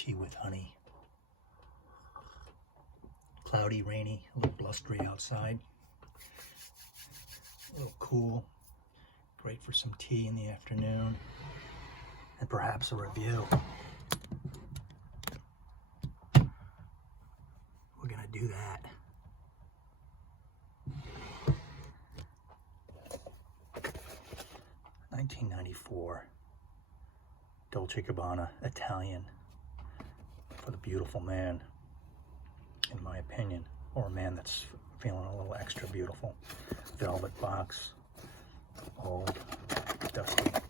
tea with honey. Cloudy, rainy, a little blustery outside. A little cool. Great for some tea in the afternoon. And perhaps a review. We're gonna do that. $19.94. Dolce Gabbana, Italian, for the beautiful man, in my opinion, or a man that's feeling a little extra beautiful. Velvet box, old, definitely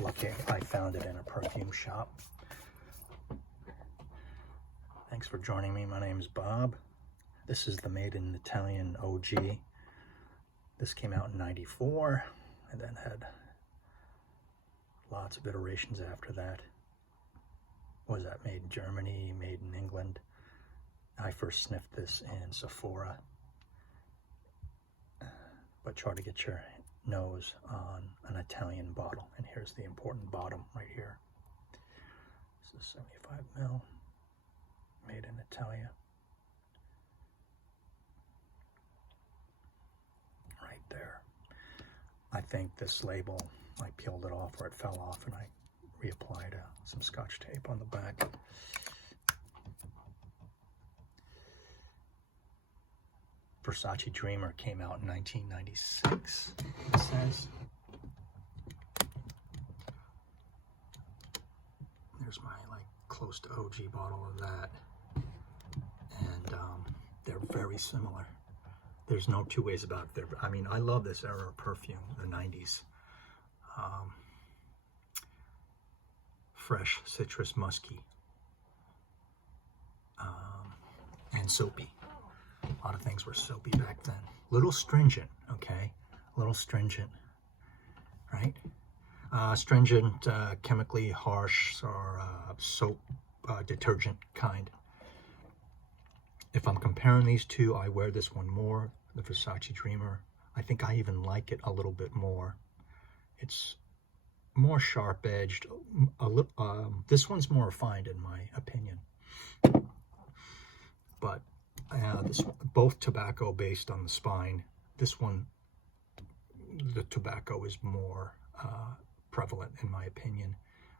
lucky I found it in a perfume shop. Thanks for joining me. My name is Bob. This is the Made in Italian OG. This came out in '94 and then had lots of iterations after that. Was that made in Germany, made in England? I first sniffed this in Sephora. But try to get your nose on an Italian bottle. And here's the important bottom right here. This is 75 ml, made in Italia. Right there. I think this label, I peeled it off or it fell off and I reapplied some Scotch tape on the back. Versace Dreamer came out in 1996, it says. There's my close to OG bottle of that. And they're very similar. There's no two ways about it. I mean, I love this era of perfume, the 90s. Fresh, citrus, musky, and soapy. A lot of things were soapy back then. Little stringent, okay? A little stringent, right? Stringent, chemically harsh, or soap detergent kind. If I'm comparing these two, I wear this one more, the Versace Dreamer. I think I even like it a little bit more. It's more sharp-edged. This one's more refined in my opinion. But both tobacco based on the spine. This one, the tobacco is more prevalent in my opinion.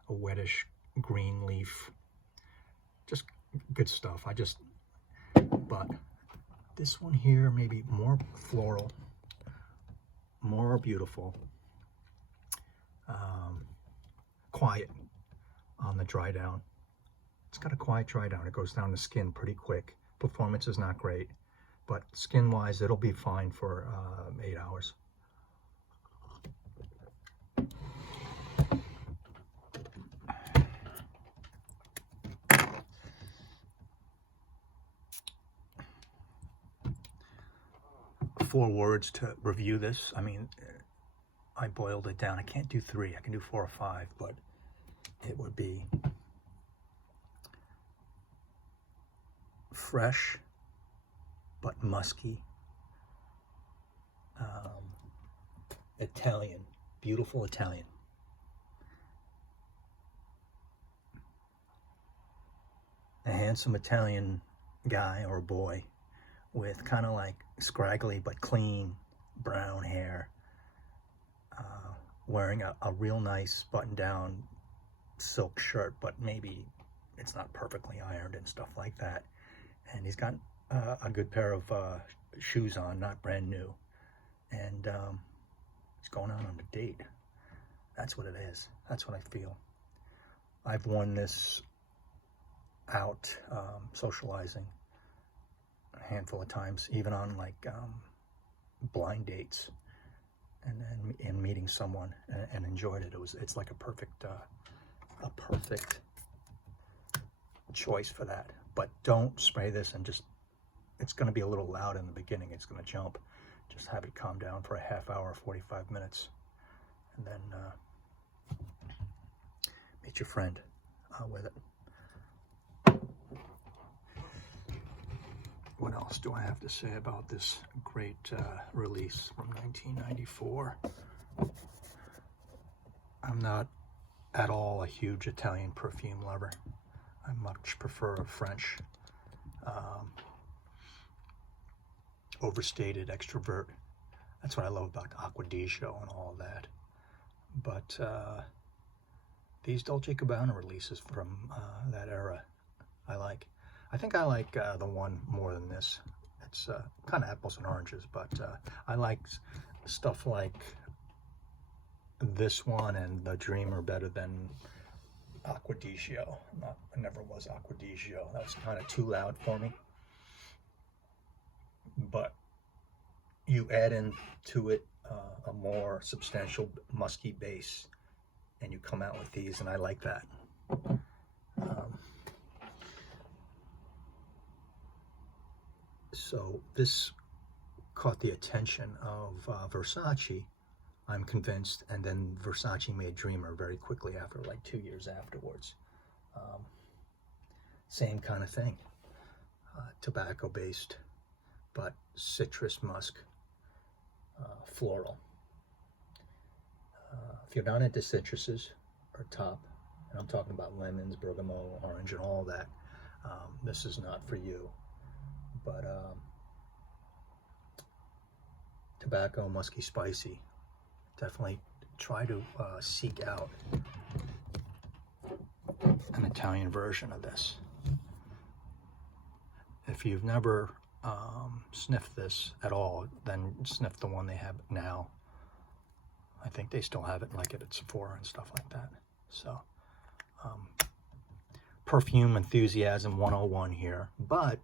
A wettish green leaf. Just good stuff. But this one here, maybe more floral, more beautiful. Quiet on the dry down. It's got a quiet dry down. It goes down the skin pretty quick. Performance is not great, but skin wise it'll be fine for 8 hours. Four words to review this. I mean, I boiled it down. I can't do 3. I can do 4 or 5, but it would be fresh but musky, Italian, beautiful Italian. A handsome Italian guy or boy with kind of like scraggly but clean brown hair, wearing a real nice button-down silk shirt, but maybe it's not perfectly ironed and stuff like that. And he's got a good pair of shoes on, not brand new. And he's going out on a date. That's what it is. That's what I feel. I've worn this out socializing a handful of times, even on blind dates, and meeting someone and enjoyed it. It's like a perfect choice for that. But don't spray this and it's going to be a little loud in the beginning. It's going to jump. Just have it calm down for a half hour, 45 minutes, and then meet your friend with it. What else do I have to say about this great release from 1994? I'm not at all a huge Italian perfume lover. I much prefer a French, overstated extrovert. That's what I love about Acqua di Gio and all of that. But these Dolce Gabbana releases from that era, I like. I think I like the one more than this. It's kind of apples and oranges, but I like stuff like this one and the Dreamer better than Acqua di Gio. I never was Acqua di Gio. That was kind of too loud for me. But you add into it a more substantial musky base, and you come out with these, and I like that. So this caught the attention of Versace, I'm convinced, and then Versace made Dreamer very quickly after, like 2 years afterwards. Same kind of thing, tobacco-based, but citrus, musk, floral. If you're not into citruses or top, and I'm talking about lemons, bergamot, orange, and all that, this is not for you. But tobacco, musky, spicy, definitely try to seek out an Italian version of this. If you've never sniffed this at all, then sniff the one they have now. I think they still have it like it at Sephora and stuff like that. So perfume enthusiasm 101 here. But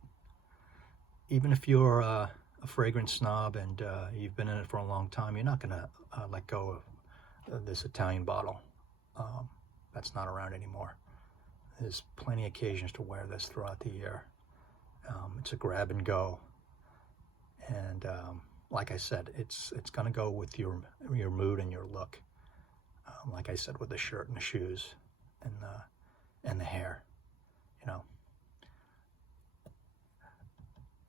even if you're a fragrance snob and you've been in it for a long time, you're not going to let go of this Italian bottle. That's not around anymore. There's plenty of occasions to wear this throughout the year. It's a grab and go, and like I said, it's going to go with your mood and your look. Like I said, with the shirt and the shoes and the hair, you know.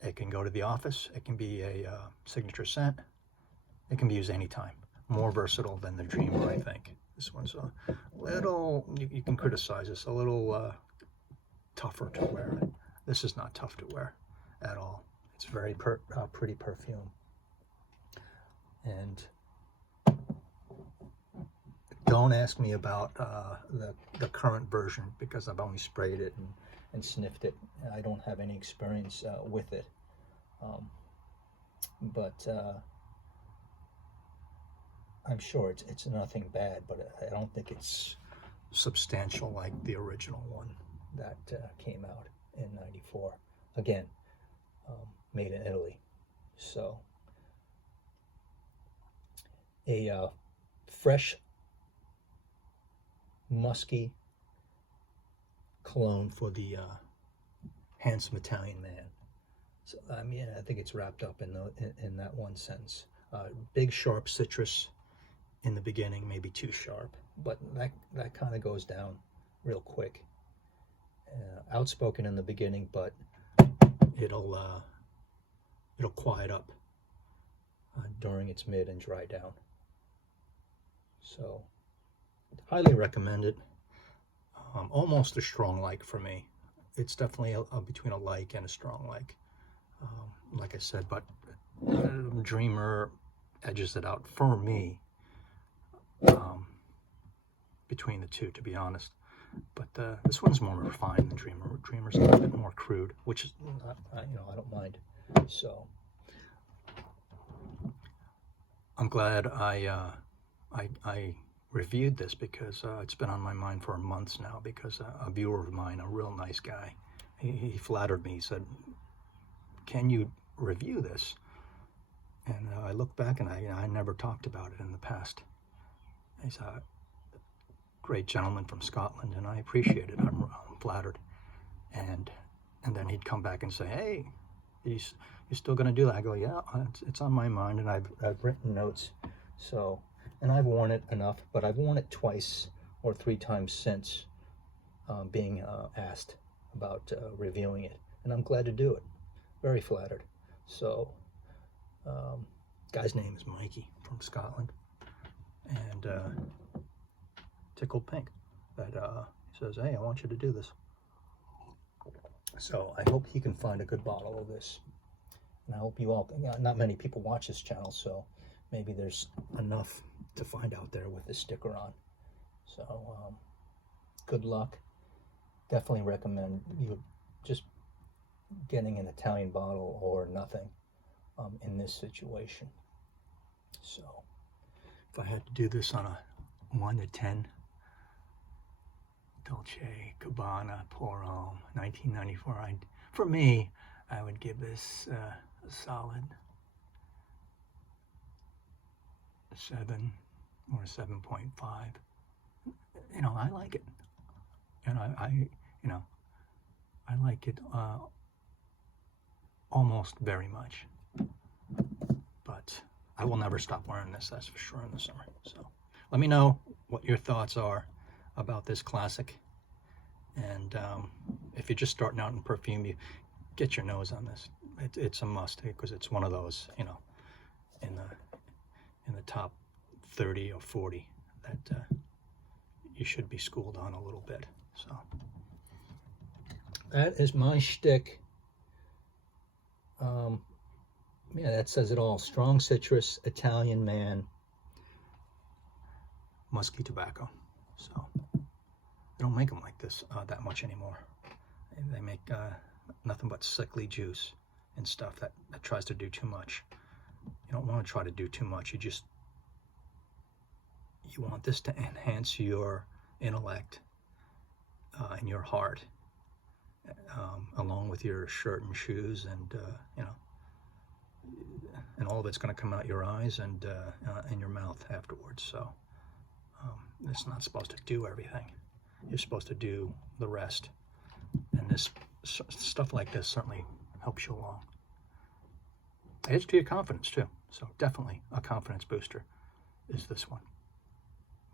It can go to the office. It can be a signature scent. It can be used anytime. More versatile than the Dreamer, I think. This one's a little, you can criticize this, a little tougher to wear. This is not tough to wear at all. It's very pretty perfume. And don't ask me about the current version, because I've only sprayed it and sniffed it. I don't have any experience with it. But I'm sure it's nothing bad, but I don't think it's substantial like the original one that came out in '94. Again, made in Italy. So a fresh, musky cologne for the handsome Italian man. So I mean, I think it's wrapped up in that one sentence. Big sharp citrus in the beginning, maybe too sharp, but that kind of goes down real quick. Outspoken in the beginning, but it'll quiet up during its mid and dry down. So highly recommend it. Almost a strong like for me. It's definitely between a like and a strong like. Like I said, but Dreamer edges it out for me between the two, to be honest. But this one's more refined than Dreamer. Dreamer's a little bit more crude, which is not, I don't mind. So I'm glad I reviewed this, because it's been on my mind for months now, because a viewer of mine, a real nice guy, he flattered me. He said, "Can you review this?" And I looked back, and I never talked about it in the past. He's a great gentleman from Scotland, and I appreciate it. I'm flattered. And then he'd come back and say, "Hey, you're still going to do that?" I go, "Yeah, it's on my mind, and I've written notes." So, and I've worn it enough, but I've worn it twice or 3 times since being asked about reviewing it, and I'm glad to do it. Very flattered. So, guy's name is Mikey from Scotland, and tickled pink that says, "Hey, I want you to do this." So I hope he can find a good bottle of this. And I hope you all, not many people watch this channel, so maybe there's enough to find out there with the sticker on. So good luck. Definitely recommend you just getting an Italian bottle or nothing in this situation. So if I had to do this on a 1 to 10, Dolce Gabbana Pour Homme 1994, for me, I would give this a solid 7 or 7.5. You know, I like it. And I like it almost very much. But I will never stop wearing this, that's for sure, in the summer. So let me know what your thoughts are about this classic. And if you're just starting out in perfume, you get your nose on this. It's a must, because it's one of those, you know, in the top 30 or 40 that you should be schooled on a little bit. So that is my shtick. Yeah, that says it all. Strong citrus, Italian man, musky tobacco. So they don't make them like this that much anymore. They make nothing but sickly juice and stuff that tries to do too much. You don't want to try to do too much. You want this to enhance your intellect and your heart, along with your shirt and shoes, and you know, and all of it's going to come out your eyes and in your mouth afterwards. So it's not supposed to do everything. You're supposed to do the rest. And this stuff like this certainly helps you along. It adds to your confidence too. So definitely a confidence booster is this one.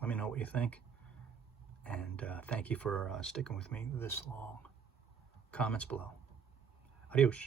Let me know what you think. And thank you for sticking with me this long. Comments below. Adios.